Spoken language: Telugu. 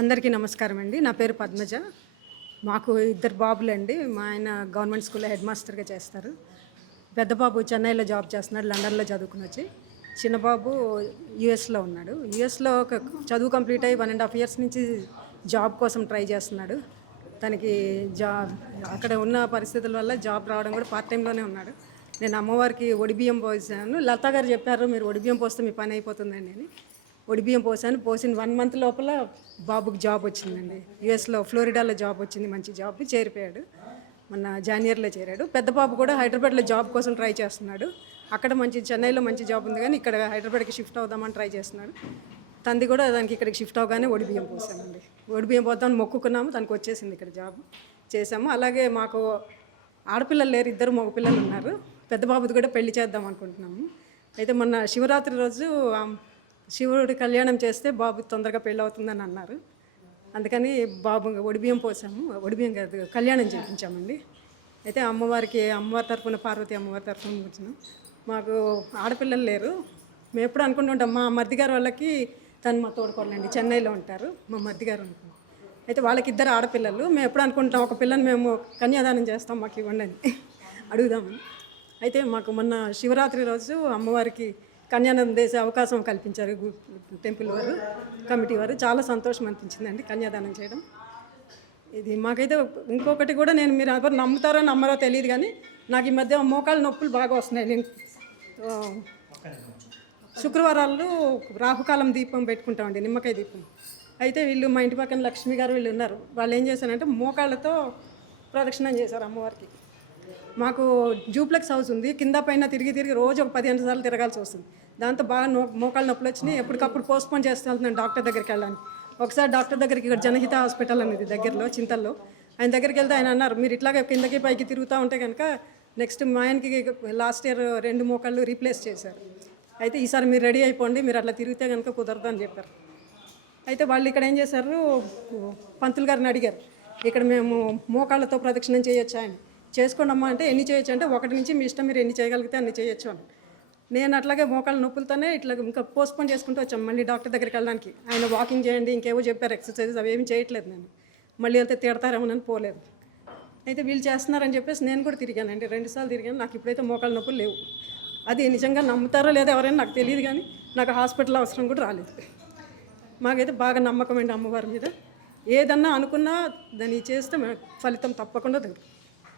అందరికీ నమస్కారం అండి. నా పేరు పద్మజ. మాకు ఇద్దరు బాబులండి. మా ఆయన గవర్నమెంట్ స్కూల్లో హెడ్ మాస్టర్గా చేస్తారు. పెద్ద బాబు చెన్నైలో జాబ్ చేస్తున్నాడు, లండన్లో చదువుకుని వచ్చి. చిన్న బాబు యూఎస్లో ఉన్నాడు. యూఎస్లో ఒక చదువు కంప్లీట్ అయ్యి 1.5 years నుంచి జాబ్ కోసం ట్రై చేస్తున్నాడు. తనకి అక్కడ ఉన్న పరిస్థితుల వల్ల జాబ్ రావడం కూడా పార్ట్ టైంలోనే ఉన్నాడు. నేను అమ్మవారికి ఒడిబియ్యం పోసాను. లతా గారు చెప్పారు, మీరు ఒడిబియ్యం పోస్తే మీ పని అయిపోతుందండి అని. ఒడిబియ్యం పోసాను. పోసిన 1 month లోపల బాబుకి జాబ్ వచ్చిందండి. యూఎస్లో ఫ్లోరిడాలో జాబ్ వచ్చింది, మంచి జాబ్, చేరిపోయాడు. మొన్న జాన్వరిలో చేరాడు. పెద్ద బాబు కూడా హైదరాబాద్లో జాబ్ కోసం ట్రై చేస్తున్నాడు. అక్కడ చెన్నైలో మంచి జాబ్ ఉంది కానీ ఇక్కడ హైదరాబాద్కి షిఫ్ట్ అవుదామని ట్రై చేస్తున్నాడు. తంది కూడా దానికి ఇక్కడికి షిఫ్ట్ అవగానే ఒడిబియ్యం పోసామండి. ఒడిబియ్యం పోద్దామని మొక్కుకున్నాము, తనకు వచ్చేసింది ఇక్కడ జాబ్ చేసాము. అలాగే మాకు ఆడపిల్లలు లేరు, 2 మగపిల్లలు ఉన్నారు. పెద్ద బాబుది కూడా పెళ్లి చేద్దాం అనుకుంటున్నాము. అయితే మొన్న శివరాత్రి రోజు శివుడి కళ్యాణం చేస్తే బాబు తొందరగా పెళ్ళి అవుతుందని అన్నారు. అందుకని బాబు ఒడిబియ్యం పోసాము. ఒడిబియ్యం కాదు, కళ్యాణం చేయించామండి. అయితే అమ్మవారి తరఫున, పార్వతి అమ్మవారి తరఫున వచ్చినాం. మాకు ఆడపిల్లలు లేరు. మేము ఎప్పుడు అనుకుంటుంటాం, మా మరిది గారు వాళ్ళకి తను మా తోడుకోవాలండి, చెన్నైలో ఉంటారు మా మరిది గారు అనుకుంటాం. అయితే వాళ్ళకి 2 ఆడపిల్లలు. మేము ఎప్పుడు అనుకుంటాం, ఒక పిల్లని మేము కన్యాదానం చేస్తాం, మాకు ఇవ్వండి అని అడుగుదామని. అయితే మాకు మొన్న శివరాత్రి రోజు అమ్మవారికి కన్యాదానం చేసే అవకాశం కల్పించారు టెంపుల్ వారు, కమిటీ వారు. చాలా సంతోషం అనిపించిందండి కన్యాదానం చేయడం. ఇది మాకైతే ఇంకొకటి కూడా, మీరు ఎవరు నమ్ముతారో నమ్మరో తెలియదు కానీ నాకు ఈ మధ్య మోకాళ్ళ నొప్పులు బాగా వస్తున్నాయి. నేను శుక్రవారాలు రాహుకాలం దీపం పెట్టుకుంటామండి, నిమ్మకాయ దీపం. అయితే వీళ్ళు మా ఇంటి పక్కన లక్ష్మి గారు వీళ్ళు ఉన్నారు. వాళ్ళు ఏం చేశారంటే మోకాళ్ళతో ప్రదక్షిణం చేశారు అమ్మవారికి. మాకు జూప్లెక్స్ హౌస్ ఉంది, కింద పైన తిరిగి రోజు ఒక 15 సార్లు తిరగాల్సి వస్తుంది. దాంతో బాగా మోకాళ్ళ నొప్పులు వచ్చినాయి. ఎప్పటికప్పుడు పోస్ట్పోన్ చేస్తూ వెళ్తున్నాను డాక్టర్ దగ్గరికి వెళ్ళాను. ఒకసారి డాక్టర్ దగ్గరికి, ఇక్కడ జనహిత హాస్పిటల్ అనేది దగ్గరలో చింతల్లో, ఆయన దగ్గరికి వెళ్తే ఆయన అన్నారు, మీరు ఇట్లాగే కిందకి పైకి తిరుగుతూ ఉంటే కనుక నెక్స్ట్ మా ఆయనకి లాస్ట్ ఇయర్ 2 మోకాళ్ళు రీప్లేస్ చేశారు. అయితే ఈసారి మీరు రెడీ అయిపోండి, మీరు అట్లా తిరిగితే కనుక కుదరదు అని చెప్పారు. అయితే వాళ్ళు ఇక్కడ ఏం చేశారు, పంతులు గారిని అడిగారు, ఇక్కడ మేము మోకాళ్ళతో ప్రదక్షిణం చేయొచ్చా అని. చేసుకోండి అమ్మా అంటే, ఎన్ని చేయొచ్చు అంటే, 1 నుంచి మీ ఇష్టం, మీరు ఎన్ని చేయగలిగితే అన్ని చేయొచ్చు అని. నేను అట్లాగే మోకాళ్ళ నొప్పులతోనే ఇట్లా ఇంకా పోస్ట్పోన్ చేసుకుంటూ వచ్చాము మళ్ళీ డాక్టర్ దగ్గరికి వెళ్ళడానికి. ఆయన వాకింగ్ చేయండి, ఇంకేవో చెప్పారు, ఎక్సర్సైజెస్, అవి ఏమి చేయట్లేదు. నేను మళ్ళీ వెళ్తే తిడతారేమోనని పోలేదు. అయితే వీళ్ళు చేస్తున్నారని చెప్పేసి నేను కూడా తిరిగానండి, 2 సార్లు తిరిగాను. నాకు ఇప్పుడైతే మోకాళ్ళ నొప్పులు లేవు. అది నిజంగా నమ్ముతారో లేదో ఎవరైనా నాకు తెలియదు కానీ నాకు హాస్పిటల్ అవసరం కూడా రాలేదు. మాకైతే బాగా నమ్మకం అండి అమ్మవారి మీద. ఏదన్నా అనుకున్నా దాన్ని చేస్తే ఫలితం తప్పకుండా దొరుకుతుంది.